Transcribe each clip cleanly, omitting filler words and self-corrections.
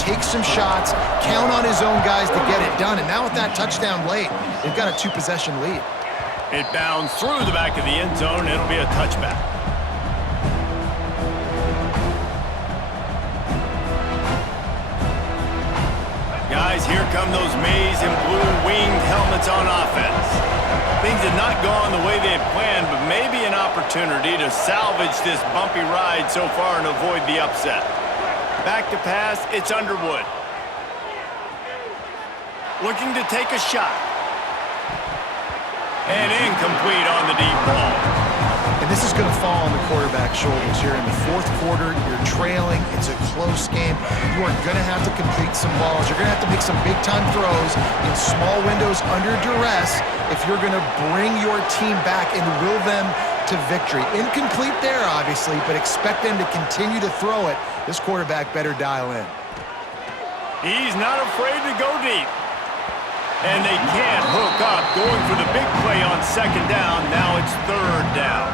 take some shots, count on his own guys to get it done. And now with that touchdown late, they've got a 2-possession lead. It bounds through the back of the end zone. It'll be a touchback. Guys, here come those maize and blue winged helmets on offense. Things had not gone the way they had planned, but maybe an opportunity to salvage this bumpy ride so far and avoid the upset. Back to pass, it's Underwood. Looking to take a shot. And incomplete on the deep ball. And this is going to fall on the quarterback's shoulders here in the fourth quarter. You're trailing. It's a close game. You are going to have to complete some balls. You're going to have to make some big-time throws in small windows under duress if you're going to bring your team back and will them to victory. Incomplete there, obviously, but expect them to continue to throw it. This quarterback better dial in. He's not afraid to go deep. And they can't hook up, going for the big play on second down. Now it's third down.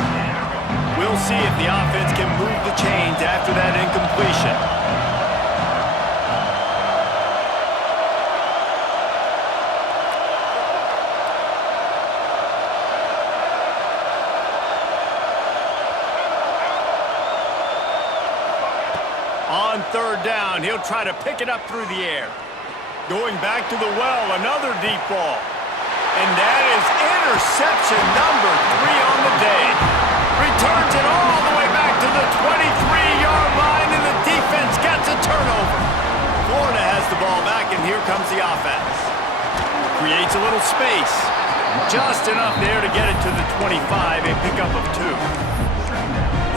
We'll see if the offense can move the chains after that incompletion. On third down, he'll try to pick it up through the air. Going back to the well, another deep ball. And that is interception number 3 on the day. Returns it all the way back to the 23-yard line, and the defense gets a turnover. Florida has the ball back, and here comes the offense. Creates a little space. Just enough there to get it to the 25, a pickup of 2.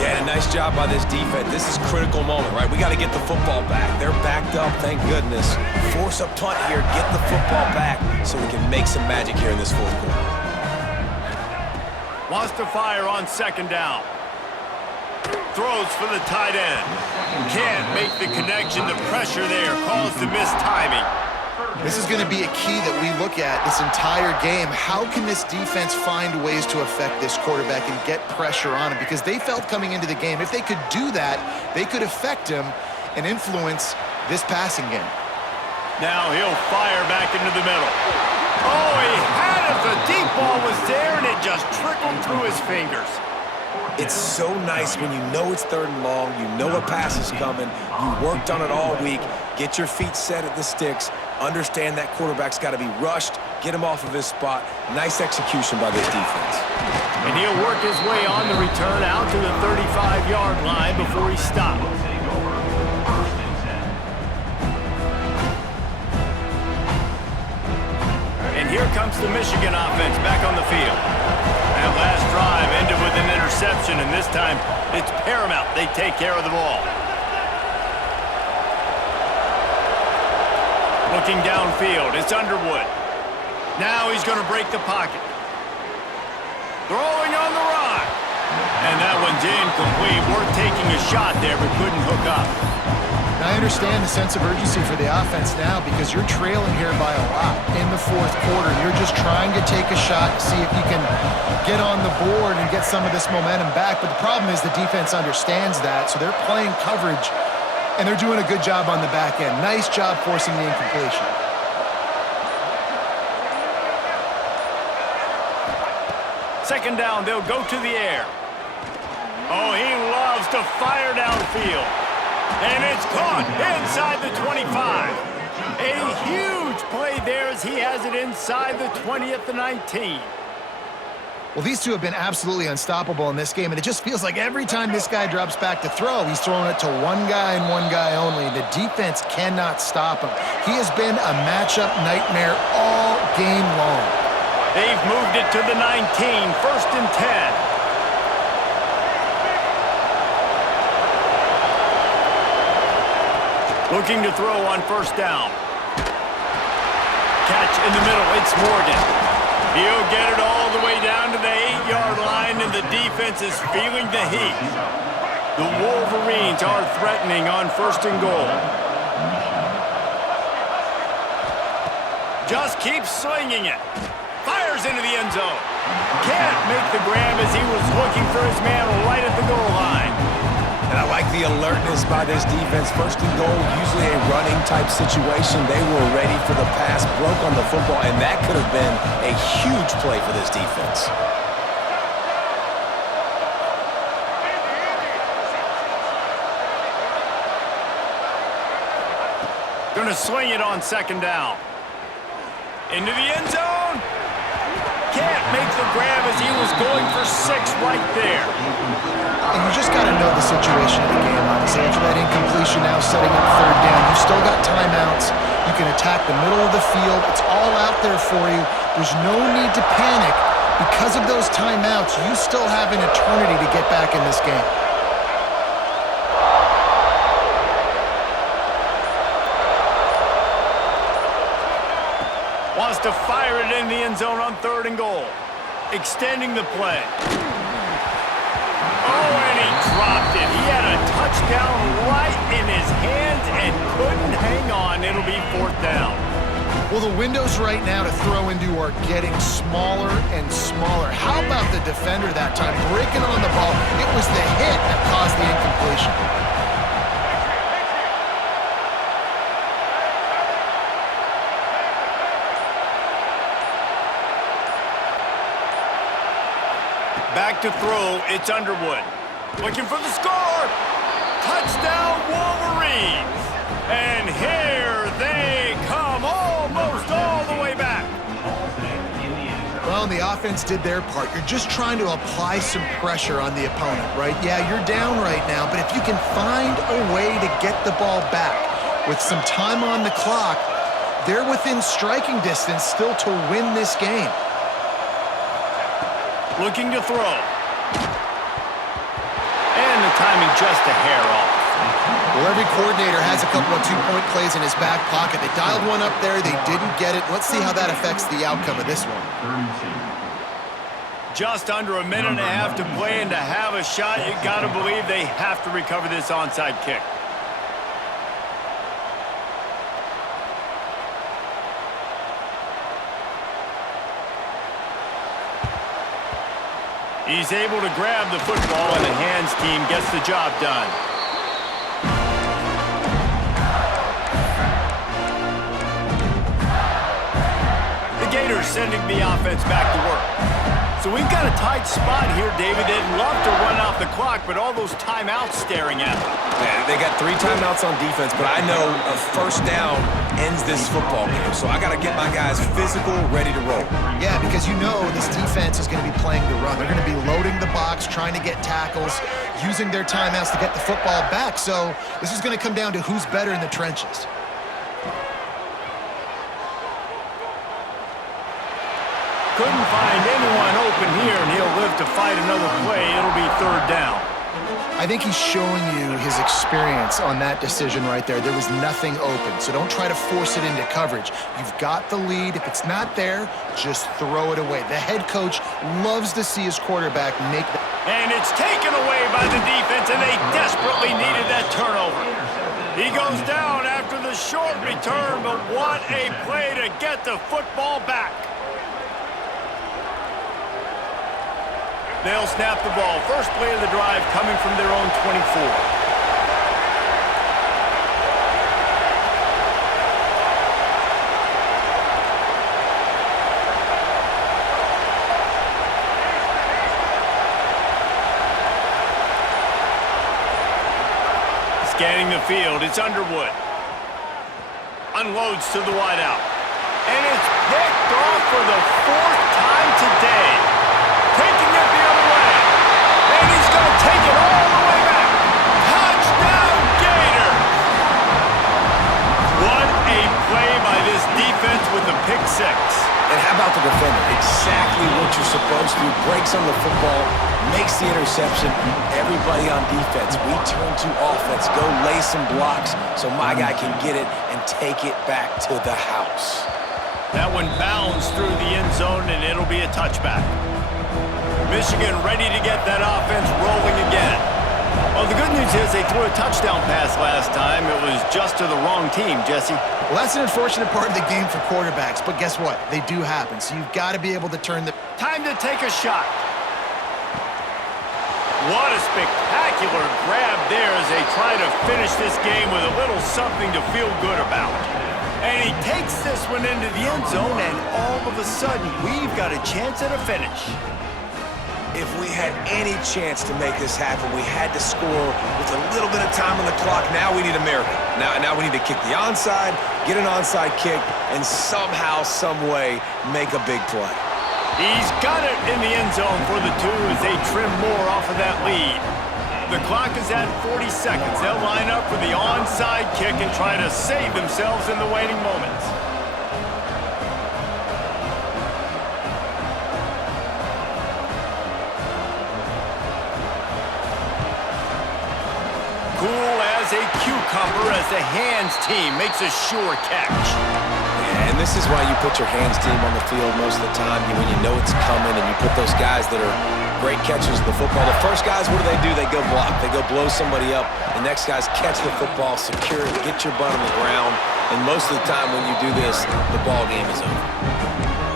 Yeah, and a nice job by this defense. This is a critical moment, right? We got to get the football back. They're backed up, thank goodness. Force a punt here, get the football back so we can make some magic here in this fourth quarter. Wants to fire on second down. Throws for the tight end. Can't make the connection. The pressure there caused the missed timing. This is going to be a key that we look at this entire game. How can this defense find ways to affect this quarterback and get pressure on him? Because they felt coming into the game, if they could do that, they could affect him and influence this passing game. Now he'll fire back into the middle. Oh, he had it. The deep ball was there, and it just trickled through his fingers. It's so nice when you know it's third and long, you know a pass is coming, you worked on it all week, get your feet set at the sticks, understand that quarterback's got to be rushed, get him off of his spot. Nice execution by this defense. And he'll work his way on the return out to the 35-yard line before he stops. And here comes the Michigan offense back on the field. That last drive ended with an interception, and this time it's paramount they take care of the ball. Looking downfield, it's Underwood. Now he's going to break the pocket. Throwing on the run. And that one's incomplete. Worth taking a shot there, but couldn't hook up. Now, I understand the sense of urgency for the offense now because you're trailing here by a lot in the fourth quarter. You're just trying to take a shot to see if you can get on the board and get some of this momentum back. But the problem is the defense understands that, so they're playing coverage, and they're doing a good job on the back end. Nice job forcing the incompletion. Second down, they'll go to the air. Oh, he loves to fire downfield. And it's caught inside the 25. A huge play there as he has it inside the 20 at the 19. Well, these two have been absolutely unstoppable in this game, and it just feels like every time this guy drops back to throw, he's throwing it to one guy and one guy only. The defense cannot stop him. He has been a matchup nightmare all game long. They've moved it to the 19, first and 10. Looking to throw on first down. Catch in the middle, it's Morgan. He'll get it all the way down to the 8-yard line, and the defense is feeling the heat. The Wolverines are threatening on first and goal. Just keeps swinging it. Fires into the end zone. Can't make the grab as he was looking for his man right at the goal line. And I like the alertness by this defense. First and goal, usually a running type situation. They were ready for the pass, broke on the football, and that could have been a huge play for this defense. Gonna swing it on second down. Into the end zone. Can't make the grab as he was going for 6 right there. And you just got to know the situation of the game, honestly. After that incompletion now setting up third down, you've still got timeouts. You can attack the middle of the field. It's all out there for you. There's no need to panic. Because of those timeouts, you still have an eternity to get back in this game. Wants to fire it in the end zone on 3rd and goal. Extending the play. Oh, and he dropped it. He had a touchdown right in his hands and couldn't hang on. It'll be 4th down. Well, the windows right now to throw into are getting smaller and smaller. How about the defender that time breaking on the ball? It was the hit that caused the incompletion. Back to throw, it's Underwood. Looking for the score! Touchdown Wolverines! And here they come, almost all the way back. Well, the offense did their part. You're just trying to apply some pressure on the opponent, right? Yeah, you're down right now, but if you can find a way to get the ball back with some time on the clock, they're within striking distance still to win this game. Looking to throw. And the timing just a hair off. Well, every coordinator has a couple of two-point plays in his back pocket. They dialed one up there. They didn't get it. Let's see how that affects the outcome of this one. Just under a minute and a half to play, and to have a shot, you got to believe they have to recover this onside kick. He's able to grab the football, and the hands team gets the job done. The Gators sending the offense back to work. So we've got a tight spot here, David. They'd love to run off the clock, but all those timeouts staring at them. Man, they got 3 timeouts on defense, but I know a first down ends this football game. So I got to get my guys physical, ready to roll. Yeah, because you know this defense is going to be playing the run. They're going to be loading the box, trying to get tackles, using their timeouts to get the football back. So this is going to come down to who's better in the trenches. Couldn't find anyone open here, and he'll live to fight another play. It'll be 3rd down. I think he's showing you his experience on that decision right there. There was nothing open, so don't try to force it into coverage. You've got the lead. If it's not there, just throw it away. The head coach loves to see his quarterback make that. And it's taken away by the defense, and they desperately needed that turnover. He goes down after the short return, but what a play to get the football back. They'll snap the ball. First play of the drive coming from their own 24. Scanning the field, it's Underwood. Unloads to the wideout. And it's picked off for the 4th time today. Taking it the other way. And he's going to take it all the way back. Touchdown, Gators! What a play by this defense with the pick 6. And how about the defender? Exactly what you're supposed to do. Breaks on the football, makes the interception. Everybody on defense, we turn to offense. Go lay some blocks so my guy can get it and take it back to the house. That one bounds through the end zone, and it'll be a touchback. Michigan ready to get that offense rolling again. Well, the good news is they threw a touchdown pass last time. It was just to the wrong team, Jesse. Well, that's an unfortunate part of the game for quarterbacks, but guess what? They do happen, so you've got to be able to turn the... Time to take a shot. What a spectacular grab there as they try to finish this game with a little something to feel good about. And he takes this one into the end zone, and all of a sudden, we've got a chance at a finish. If we had any chance to make this happen, we had to score with a little bit of time on the clock. Now we need a miracle. Now we need to kick the onside, get an onside kick, and somehow, some way, make a big play. He's got it in the end zone for the two as they trim more off of that lead. The clock is at 40 seconds. They'll line up for the onside kick and try to save themselves in the waiting moments. Cool as a cucumber as the hands team makes a sure catch. And this is why you put your hands team on the field most of the time, when you know it's coming, and you put those guys that are great catchers of the football. The first guys, what do? They go block. They go blow somebody up. The next guys catch the football, secure it, get your butt on the ground. And most of the time when you do this, the ball game is over.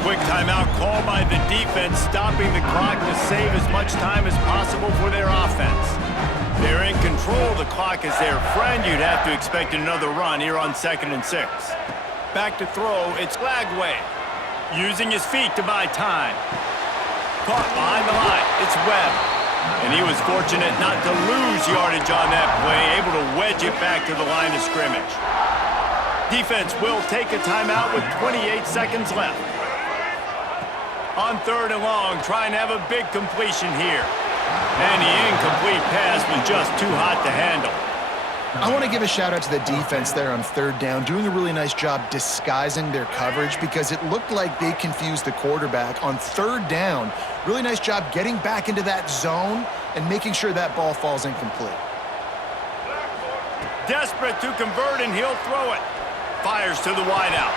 Quick timeout call by the defense, stopping the clock to save as much time as possible for their offense. They're in control. The clock is their friend. You'd have to expect another run here on 2nd and 6. Back to throw, it's Lagway. Using his feet to buy time. Caught behind the line, it's Webb. And he was fortunate not to lose yardage on that play, able to wedge it back to the line of scrimmage. Defense will take a timeout with 28 seconds left. On 3rd and long, trying to have a big completion here. And the incomplete pass was just too hot to handle. I want to give a shout-out to the defense there on 3rd down, doing a really nice job disguising their coverage because it looked like they confused the quarterback on 3rd down. Really nice job getting back into that zone and making sure that ball falls incomplete. Desperate to convert, and he'll throw it. Fires to the wideout.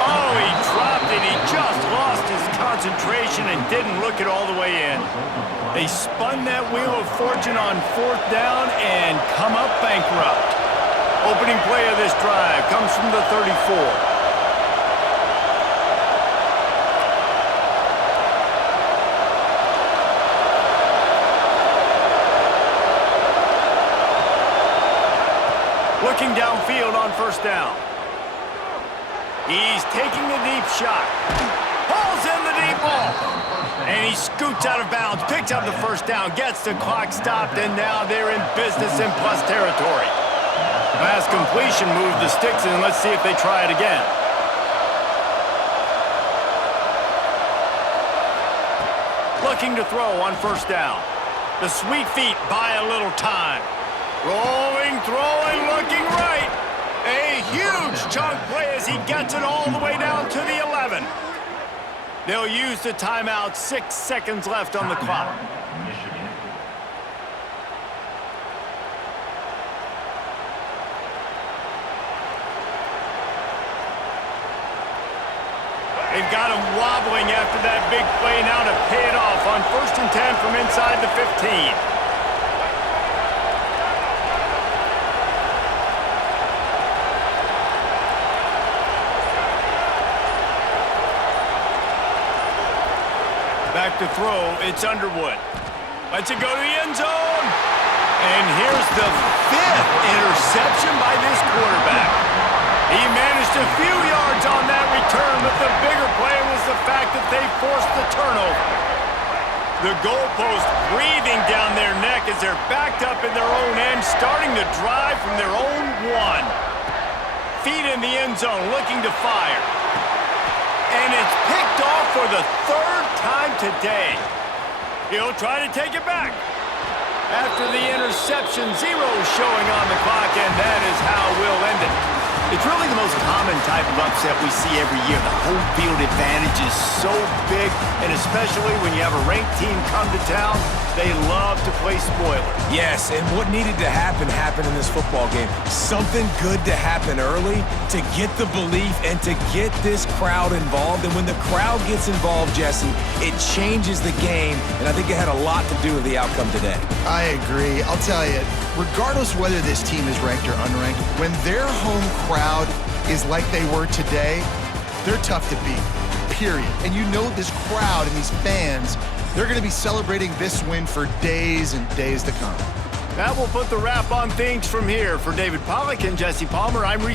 Oh, he dropped it. He just lost his concentration and didn't look it all the way in. They spun that wheel of fortune on 4th down and come up bankrupt. Opening play of this drive comes from the 34. Looking downfield on 1st down. He's taking the deep shot. Pulls in the deep ball. And he scoots out of bounds, picks up the 1st down, gets the clock stopped, and now they're in business in plus territory. Pass completion moved the sticks, and let's see if they try it again. Looking to throw on 1st down. The sweet feet buy a little time. Rolling, throwing, looking right. A huge chunk play as he gets it all the way down to the 11. They'll use the timeout, 6 seconds left on the clock. They've got him wobbling after that big play now to pay it off on 1st and 10 from inside the 15. Back to throw, it's Underwood. Lets it go to the end zone. And here's the 5th interception by this quarterback. He managed a few yards on that return, but the bigger play was the fact that they forced the turnover. The goalpost breathing down their neck as they're backed up in their own end, starting to drive from their own 1. Feet in the end zone, looking to fire. And it's picked off for the 3rd time today. He'll try to take it back. After the interception, 0 showing on the clock, and that is how we'll end it. It's really the most common type of upset we see every year. The home field advantage is so big, and especially when you have a ranked team come to town, they love to play spoiler. Yes, and what needed to happen happened in this football game. Something good to happen early to get the belief and to get this crowd involved. And when the crowd gets involved, Jesse, it changes the game, and I think it had a lot to do with the outcome today. I agree. I'll tell you, regardless whether this team is ranked or unranked, when their home crowd is like they were today, they're tough to beat, period. And you know this crowd and these fans They're going to be celebrating this win for days and days to come. That will put the wrap on things from here. For David Pollack and Jesse Palmer, I'm Reese